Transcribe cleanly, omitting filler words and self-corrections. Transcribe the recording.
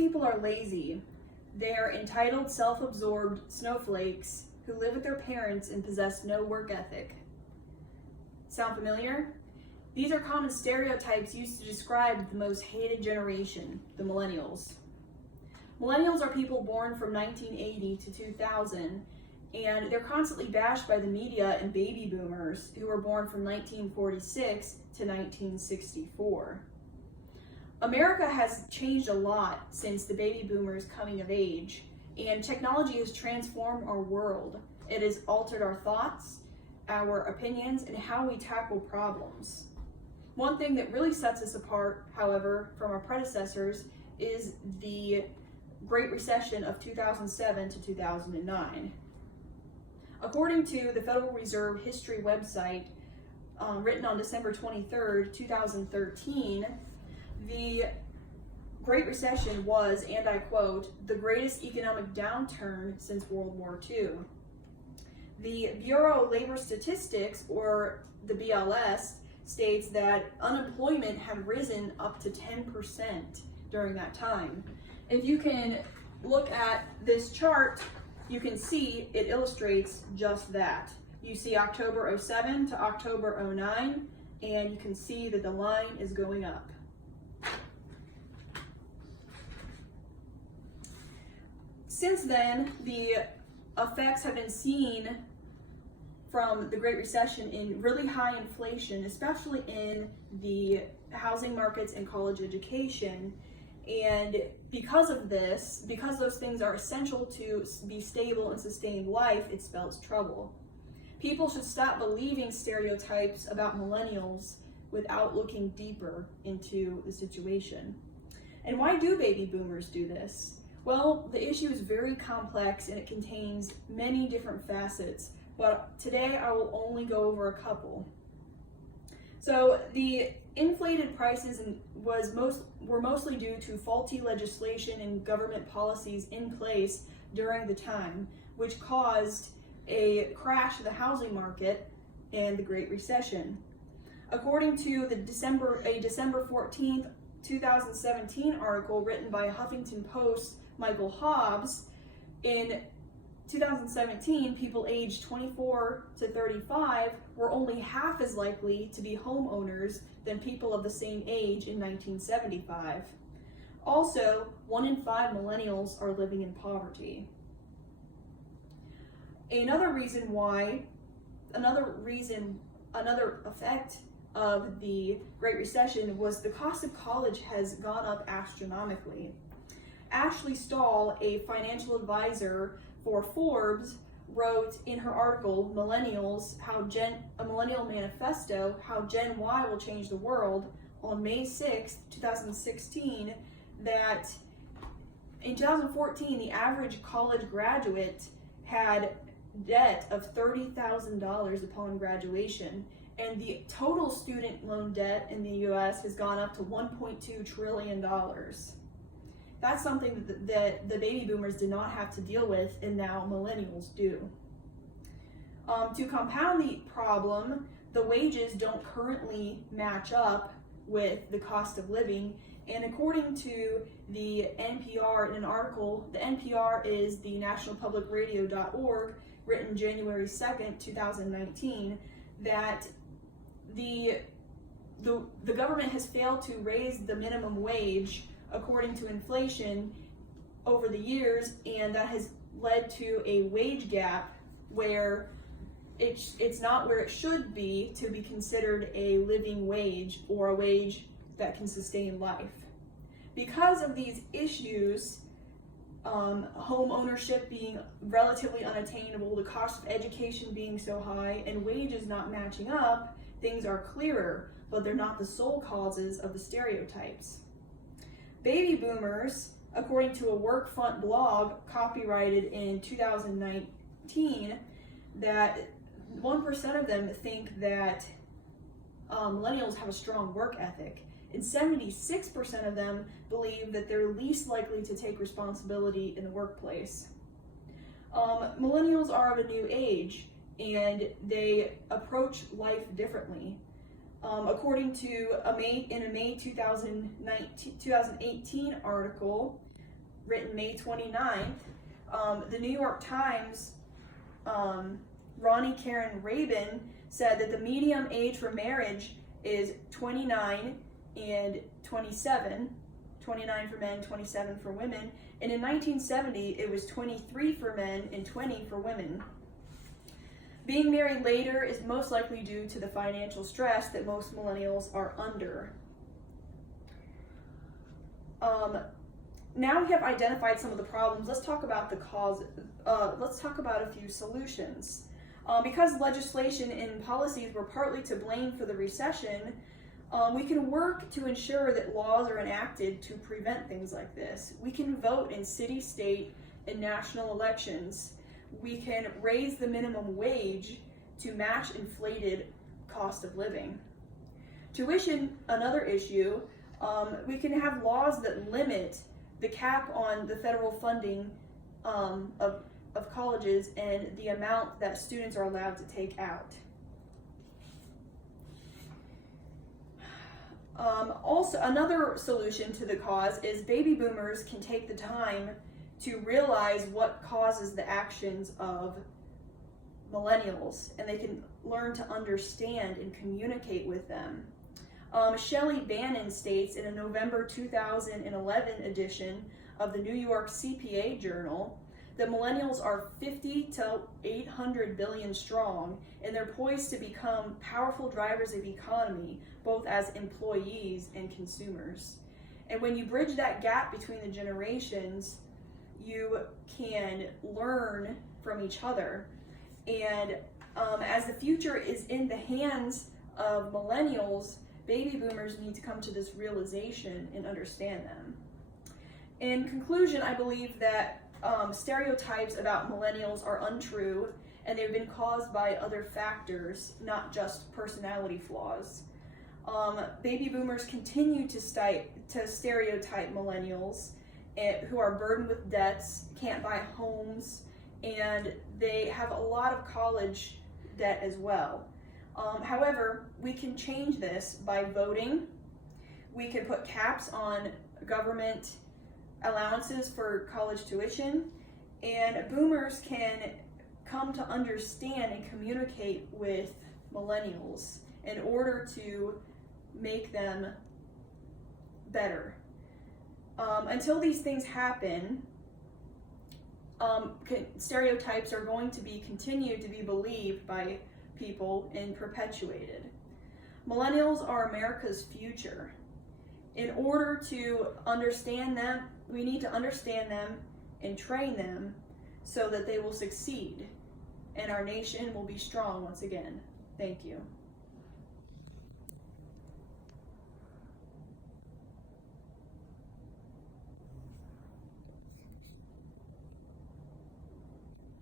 people are lazy. They are entitled, self-absorbed snowflakes who live with their parents and possess no work ethic. Sound familiar? These are common stereotypes used to describe the most hated generation, the millennials. Millennials are people born from 1980 to 2000, and they're constantly bashed by the media and baby boomers who were born from 1946 to 1964. America has changed a lot since the baby boomers coming of age, and technology has transformed our world. It has altered our thoughts, our opinions, and how we tackle problems. One thing that really sets us apart, however, from our predecessors is the Great Recession of 2007 to 2009. According to the Federal Reserve History website, written on December 23rd, 2013, the Great Recession was, and I quote, the greatest economic downturn since World War II. The Bureau of Labor Statistics, or the BLS, states that unemployment had risen up to 10% during that time. If you can look at this chart, you can see it illustrates just that. You see October 07 to October 09, and you can see that the line is going up. Since then, the effects have been seen from the Great Recession in really high inflation, especially in the housing markets and college education. And because of this, because those things are essential to be stable and sustain life, it spells trouble. People should stop believing stereotypes about millennials without looking deeper into the situation. And why do baby boomers do this? Well, the issue is very complex and it contains many different facets, but today I will only go over a couple. So the inflated prices were mostly due to faulty legislation and government policies in place during the time, which caused a crash of the housing market and the Great Recession. According to a December 14th, 2017 article written by Huffington Post Michael Hobbs, in 2017, people aged 24 to 35 were only half as likely to be homeowners than people of the same age in 1975. Also, 1 in 5 millennials are living in poverty. Another effect of the Great Recession was the cost of college has gone up astronomically. Ashley Stahl, a financial advisor for Forbes, wrote in her article, Millennials, a Millennial Manifesto, How Gen Y Will Change the World, on May 6, 2016, that in 2014, the average college graduate had debt of $30,000 upon graduation, and the total student loan debt in the US has gone up to $1.2 trillion. That's something that the baby boomers did not have to deal with, and now millennials do. To compound the problem, the wages don't currently match up with the cost of living, and according to the NPR in an article, the NPR is the nationalpublicradio.org, written January 2nd, 2019, that the government has failed to raise the minimum wage according to inflation over the years, and that has led to a wage gap where it's not where it should be to be considered a living wage or a wage that can sustain life. Because of these issues, home ownership being relatively unattainable, the cost of education being so high, and wages not matching up, things are clearer, but they're not the sole causes of the stereotypes. Baby boomers, according to a Workfront blog copyrighted in 2019, that 1% of them think that millennials have a strong work ethic, and 76% of them believe that they're least likely to take responsibility in the workplace. Millennials are of a new age, and they approach life differently. According to a May 2018 article written May 29th, the New York Times, Ronnie Karen Rabin said that the median age for marriage is 29 and 27, 29 for men, 27 for women. And in 1970, it was 23 for men and 20 for women. Being married later is most likely due to the financial stress that most millennials are under. Now we have identified some of the problems. Let's talk about the cause. Let's talk about a few solutions. Because legislation and policies were partly to blame for the recession, we can work to ensure that laws are enacted to prevent things like this. We can vote in city, state, and national elections. We can raise the minimum wage to match inflated cost of living. Tuition, another issue. We can have laws that limit the cap on the federal funding of colleges and the amount that students are allowed to take out. Also, another solution to the cause is baby boomers can take the time to realize what causes the actions of millennials, and they can learn to understand and communicate with them. Shelley Bannon states in a November 2011 edition of the New York CPA Journal that millennials are 50 to 800 billion strong, and they're poised to become powerful drivers of the economy, both as employees and consumers. And when you bridge that gap between the generations, you can learn from each other. And as the future is in the hands of millennials, baby boomers need to come to this realization and understand them. In conclusion, I believe that stereotypes about millennials are untrue, and they've been caused by other factors, not just personality flaws. Baby boomers continue to stereotype millennials who are burdened with debts, can't buy homes, and they have a lot of college debt as well. However, we can change this by voting. We can put caps on government allowances for college tuition, and boomers can come to understand and communicate with millennials in order to make them better. Until these things happen, stereotypes are going to be continued to be believed by people and perpetuated. Millennials are America's future. In order to understand them, we need to understand them and train them so that they will succeed and our nation will be strong once again. Thank you.